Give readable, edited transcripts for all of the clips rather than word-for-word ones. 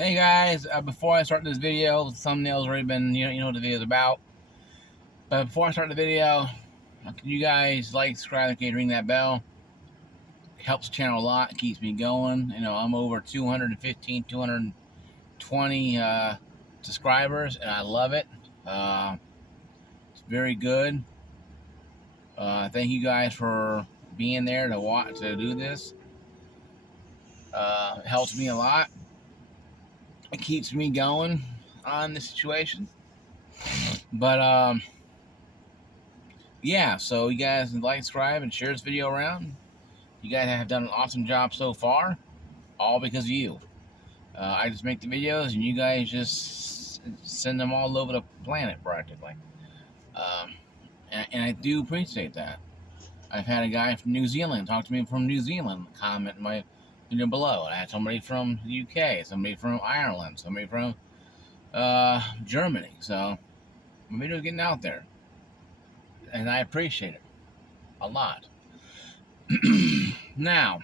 Hey guys, before I start this video, the thumbnail's already been, you know what the video's about. But before I start the video, can you guys like, subscribe, and ring that bell? It helps the channel a lot. It keeps me going. You know, I'm over 215, 220 subscribers, and I love it. It's very good. Thank you guys for being there to do this. It helps me a lot. It keeps me going on this situation. But yeah, so you guys like, subscribe, and share this video around. You guys have done an awesome job so far, all because of you. I just make the videos, and you guys just send them all over the planet, practically. And I do appreciate that. I've had a guy from New Zealand talk to me from New Zealand, comment in my video below. I had somebody from the UK, somebody from Ireland, somebody from Germany. So my video's getting out there, and I appreciate it a lot. Now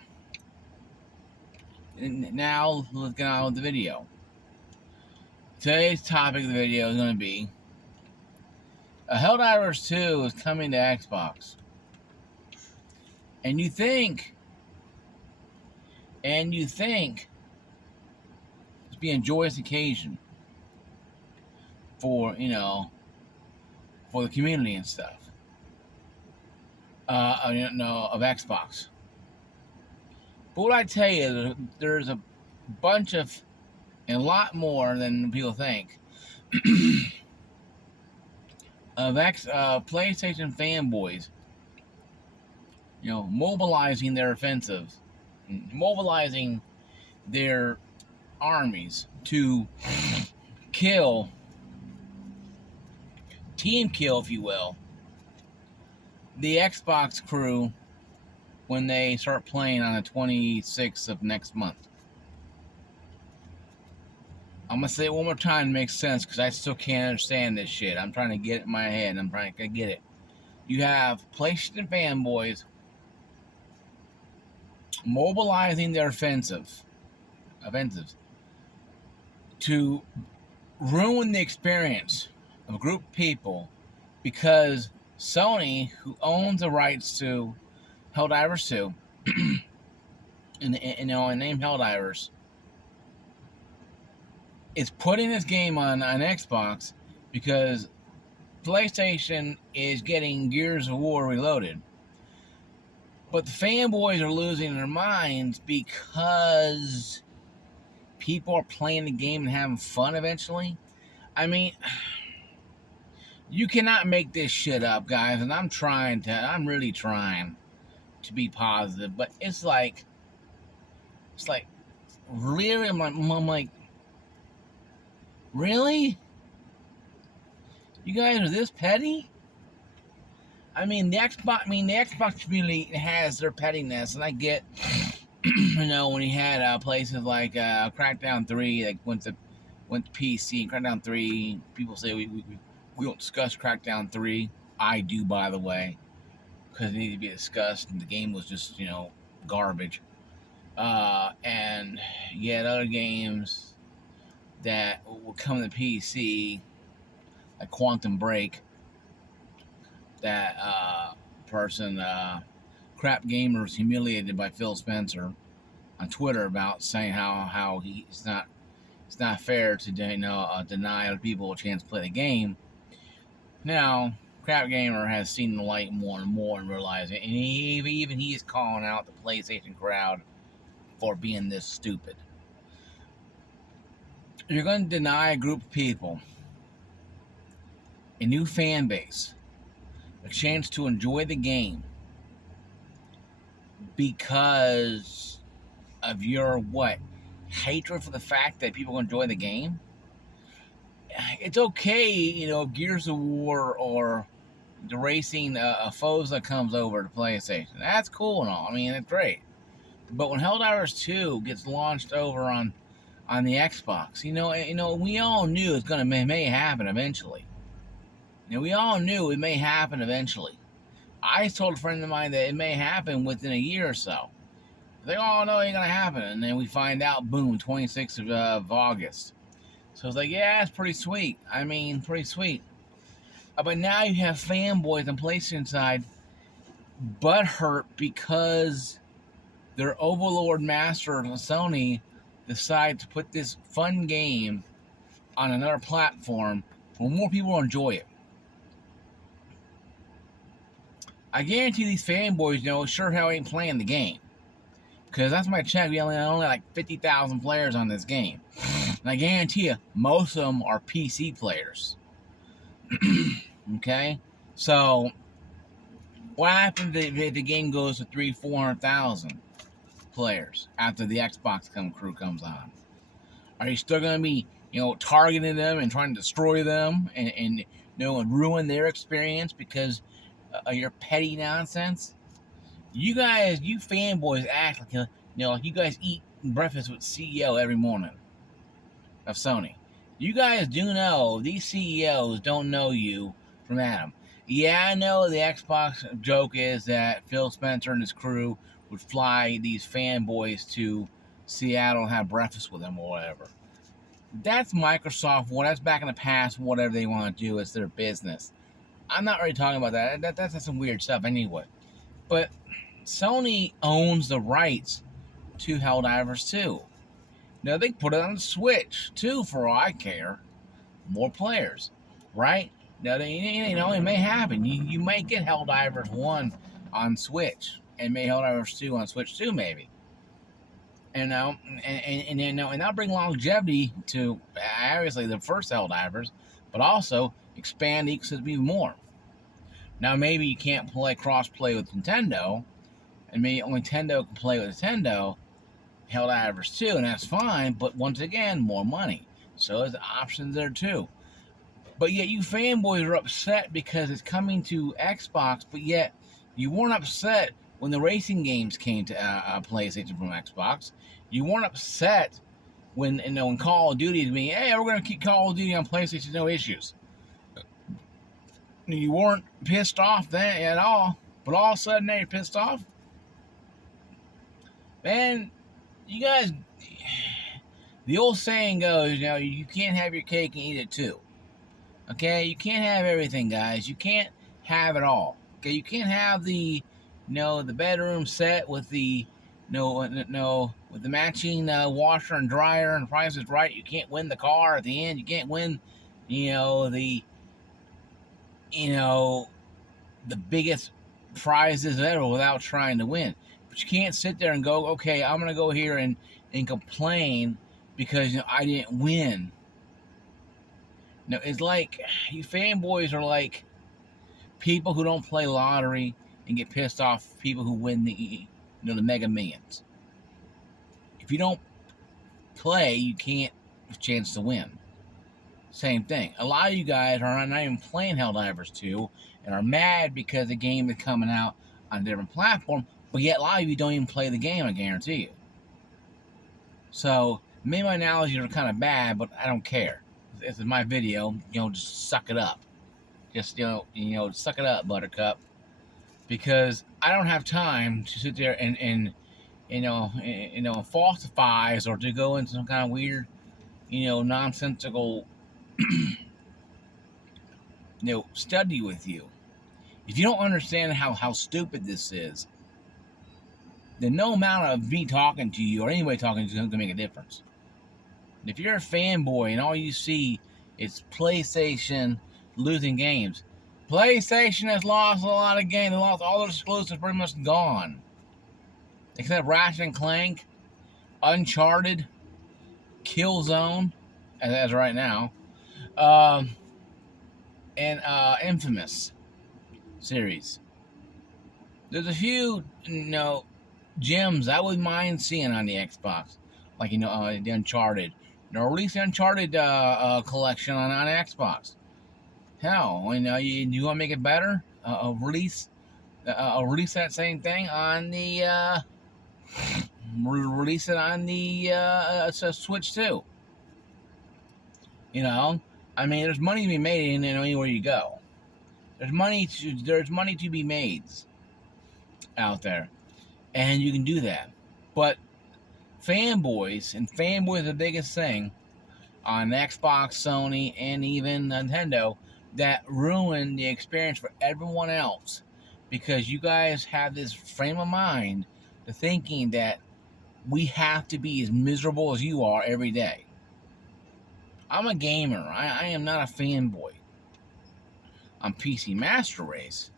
let's get on with the video. Today's topic of the video is going to be Helldivers 2 is coming to Xbox. And you think it's be a joyous occasion for, for the community and stuff. Of Xbox. But what I tell you, there's a bunch of, and a lot more than people think, of PlayStation fanboys, mobilizing their offensives, mobilizing their armies to team kill, if you will, the Xbox crew when they start playing on the 26th of next month. I'm going to say it one more time to make sense, because I still can't understand this shit. I'm trying to get it in my head. I'm trying to get it. You have PlayStation fanboys mobilizing their offensives to ruin the experience of a group of people, because Sony, who owns the rights to Helldivers 2, and named Helldivers, is putting this game on Xbox because PlayStation is getting Gears of War Reloaded. But the fanboys are losing their minds because people are playing the game and having fun eventually. I mean, you cannot make this shit up, guys, and I'm really trying to be positive, but it's like, really, I'm like, really? You guys are this petty? I mean, the Xbox community has their pettiness, and I get, when you had places like Crackdown 3, like went to PC, and Crackdown 3, people say we don't discuss Crackdown 3. I do, by the way, because it needed to be discussed, and the game was just, garbage. And you had other games that will come to PC, like Quantum Break, that person, Crap Gamers, humiliated by Phil Spencer on Twitter about saying how it's not fair to deny other people a chance to play the game. Now, Crap Gamer has seen the light more and more and realized it, and even he is calling out the PlayStation crowd for being this stupid. You're going to deny a group of people, a new fan base, a chance to enjoy the game because of your hatred for the fact that people enjoy the game. It's okay, Gears of War or the racing Forza comes over to PlayStation. That's cool and all. I mean, it's great. But when Helldivers 2 gets launched over on the Xbox, we all knew it's gonna may happen eventually. We all knew it may happen eventually. I told a friend of mine that it may happen within a year or so. They all know it ain't gonna happen, and then we find out, boom, 26th of August. So it's like, yeah, it's pretty sweet. I mean, pretty sweet. But now you have fanboys on PlayStation side butthurt because their overlord master Sony decided to put this fun game on another platform for more people to enjoy it. I guarantee these fanboys, sure hell ain't playing the game. Because that's my check. We only like 50,000 players on this game. And I guarantee you, most of them are PC players. Okay? So, what happens if the game goes to 400,000 players after the Xbox crew comes on? Are you still going to be, targeting them and trying to destroy them and ruin their experience because of your petty nonsense? You guys, you fanboys act like, like you guys eat breakfast with CEO every morning of Sony. You guys do know these CEOs don't know you from Adam. Yeah, I know the Xbox joke is that Phil Spencer and his crew would fly these fanboys to Seattle and have breakfast with them or whatever. That's Microsoft. Well, that's back in the past. Whatever they want to do, it's their business. I'm not really talking about that. That's some weird stuff anyway. But Sony owns the rights to Helldivers 2. Now, they put it on the Switch, too, for all I care. More players, right? Now, it may happen. You may get Helldivers 1 on Switch, and may Helldivers 2 on Switch 2, maybe. And that'll bring longevity to, obviously, the first Helldivers, but also expand the ecosystem even more. Now, maybe you can't cross-play with Nintendo, and maybe only Nintendo can play with Nintendo, Helldivers 2, and that's fine, but once again, more money. So there's options there too. But yet you fanboys are upset because it's coming to Xbox, but yet you weren't upset when the racing games came to PlayStation from Xbox. You weren't upset when Call of Duty is being, hey, we're going to keep Call of Duty on PlayStation, no issues. You weren't pissed off then at all, but all of a sudden now you're pissed off? Man, you guys, the old saying goes, you can't have your cake and eat it too. Okay, you can't have everything, guys. You can't have it all. Okay, you can't have the bedroom set with the with the matching washer and dryer and Price is Right. You can't win the car at the end. You can't win, the biggest prizes ever without trying to win. But you can't sit there and go, okay, I'm going to go here and complain because I didn't win. No, it's like you fanboys are like people who don't play lottery and get pissed off people who win the Mega Millions. If you don't play, you can't have a chance to win. Same thing. A lot of you guys are not even playing Helldivers 2 and are mad because the game is coming out on a different platform, but yet a lot of you don't even play the game, I guarantee you. So, maybe my analogies are kind of bad, but I don't care. This is my video, just suck it up. Just, suck it up, Buttercup. Because I don't have time to sit there and falsifies or to go into some kind of weird, nonsensical, study with you. If you don't understand how stupid this is, then no amount of me talking to you or anybody talking to you is going to make a difference. If you're a fanboy and all you see is PlayStation losing games, PlayStation has lost a lot of games. They lost all their exclusives, pretty much gone. Except Ratchet & Clank, Uncharted, Killzone, as right now, and Infamous series. There's a few, gems I wouldn't mind seeing on the Xbox, like the Uncharted. Release the Uncharted collection on Xbox. Hell, you want to make it better? Release that same thing on the release it on the Switch too. There's money to be made anywhere you go. There's money to be made out there, and you can do that. But fanboys, and fanboys are the biggest thing on Xbox, Sony, and even Nintendo, that ruin the experience for everyone else, because you guys have this frame of mind to thinking that we have to be as miserable as you are every day. I'm a gamer. I am not a fanboy. I'm PC Master Race,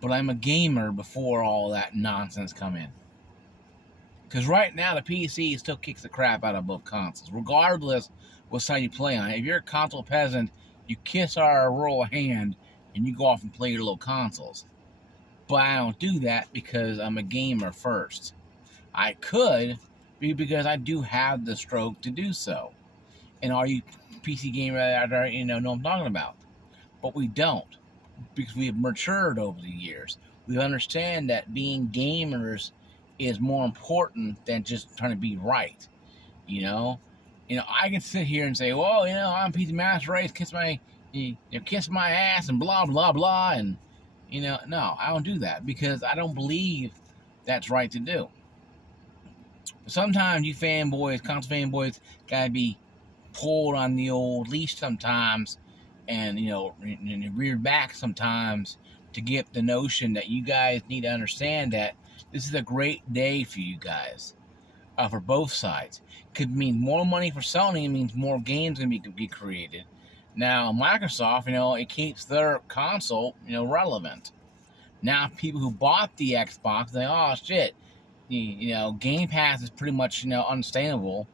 but I'm a gamer before all that nonsense come in. Because right now, the PC still kicks the crap out of both consoles, regardless what side you play on. If you're a console peasant, you kiss our royal hand and you go off and play your little consoles. But I don't do that because I'm a gamer first. I could, because I do have the stroke to do so. And all you PC gamers out there, know what I'm talking about. But we don't, because we have matured over the years. We understand that being gamers is more important than just trying to be right. You know, I can sit here and say, well, I'm PC Master Race, kiss my ass and blah blah blah, and no, I don't do that because I don't believe that's right to do. But sometimes you fanboys, console fanboys, gotta be pulled on the old leash sometimes, and reared back sometimes to get the notion that you guys need to understand that this is a great day for you guys, for both sides. Could mean more money for Sony. It means more games gonna be created. Now Microsoft, it keeps their console, relevant. Now people who bought the Xbox, they, oh shit, Game Pass is pretty much unsustainable.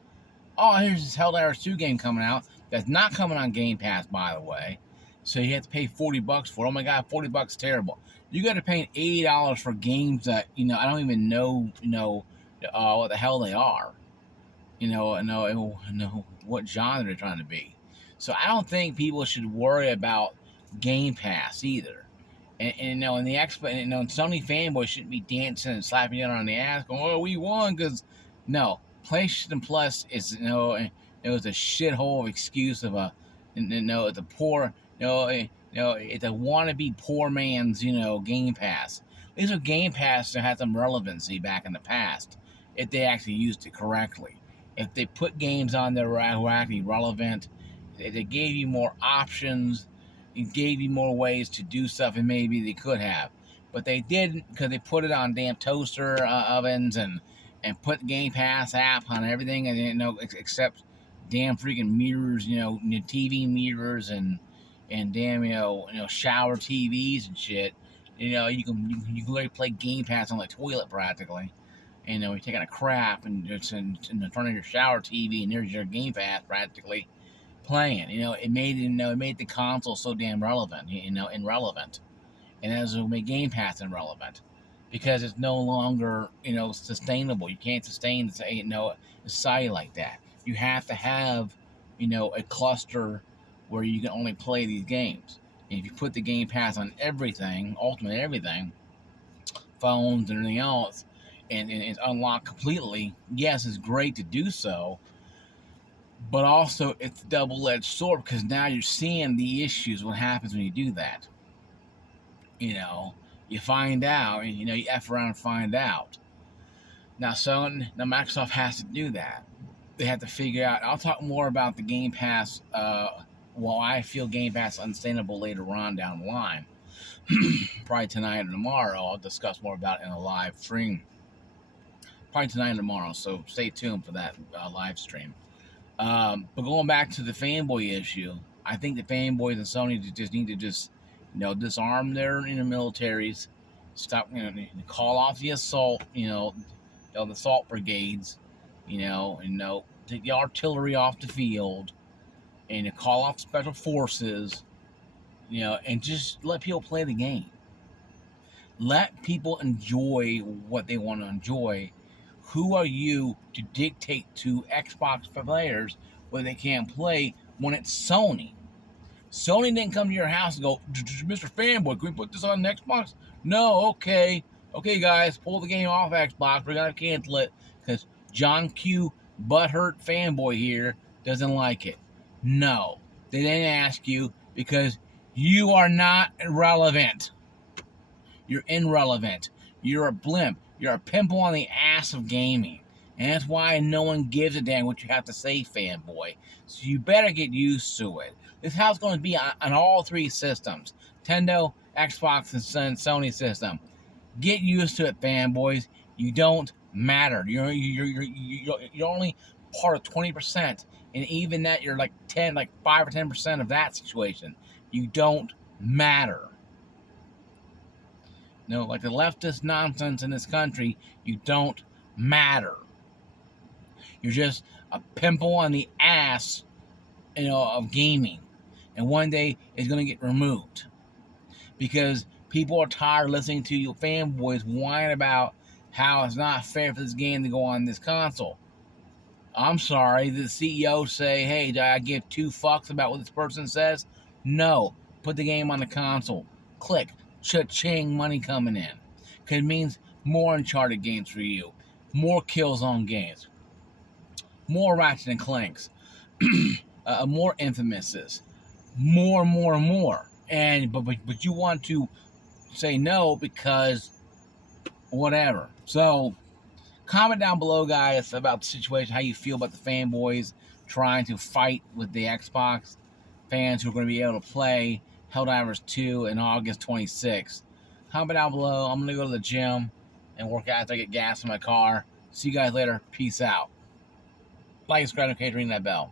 Oh, here's this Helldivers 2 game coming out that's not coming on Game Pass, by the way. So you have to pay $40 for it. Oh my god, $40 terrible. You got to pay $80 for games that I don't even know what the hell they are. Know what genre they're trying to be. So I don't think people should worry about Game Pass either. And the Sony fanboys shouldn't be dancing and slapping down on the ass, going, "Oh, we won," because no, PlayStation Plus is it was a shithole of excuse of it's a poor it's a wannabe poor man's Game Pass. These are Game Pass that had some relevancy back in the past if they actually used it correctly. If they put games on there who are actually relevant, if they gave you more options, it gave you more ways to do stuff, and maybe they could have, but they didn't, because they put it on damn toaster ovens and put the Game Pass app on everything, and except damn freaking mirrors, TV mirrors and damn shower TVs and shit. You can literally play Game Pass on the toilet practically. And you're taking a crap and it's in front of your shower TV, and there's your Game Pass practically playing. It made the console so damn relevant, irrelevant. And as it made Game Pass irrelevant, because it's no longer, sustainable. You can't sustain, a society like that. You have to have, a cluster where you can only play these games. And if you put the Game Pass on everything, ultimately everything, phones and everything else, and it's unlocked completely, yes, it's great to do so, but also it's a double-edged sword, because now you're seeing the issues, what happens when you do that. You find out, and you F around and find out. Now Microsoft has to do that. They have to figure out, I'll talk more about the Game Pass, while I feel Game Pass unsustainable later on down the line. Probably tonight or tomorrow, I'll discuss more about it in a live stream. Probably tonight or tomorrow, so stay tuned for that live stream. But going back to the fanboy issue, I think the fanboys and Sony just need to disarm their militaries, stop, call off the assault, the assault brigades, and take the artillery off the field, and call off special forces, and just let people play the game. Let people enjoy what they want to enjoy. Who are you to dictate to Xbox players where they can't play when it's Sony? Sony didn't come to your house and go, "Mr. Fanboy, can we put this on the Xbox?" No, okay, guys, pull the game off Xbox. We're gonna cancel it because John Q. Butthurt Fanboy here doesn't like it. No, they didn't ask you because you are not relevant. You're irrelevant. You're a blimp. You're a pimple on the ass of gaming. And that's why no one gives a damn what you have to say, fanboy. So you better get used to it. This is how it's going to be on all three systems. Nintendo, Xbox, and Sony system. Get used to it, fanboys. You don't matter. You're only part of 20%. And even that, you're like 5 or 10% of that situation. You don't matter. No, like the leftist nonsense in this country, you don't matter. You're just a pimple on the ass, of gaming. And one day it's going to get removed. Because people are tired of listening to you fanboys whine about how it's not fair for this game to go on this console. I'm sorry, the CEO say, hey, do I give 2 fucks about what this person says? No. Put the game on the console. Click. Cha-ching, money coming in. Because it means more Uncharted games for you. More Killzone games. More Ratchet and Clanks. More Infamouses. More. And but you want to say no because whatever. So comment down below, guys, about the situation, how you feel about the fanboys trying to fight with the Xbox fans who are going to be able to play Helldivers 2 in August 26th. Comment down below. I'm going to go to the gym and work out after I get gas in my car. See you guys later. Peace out. Like, subscribe, and ring that bell.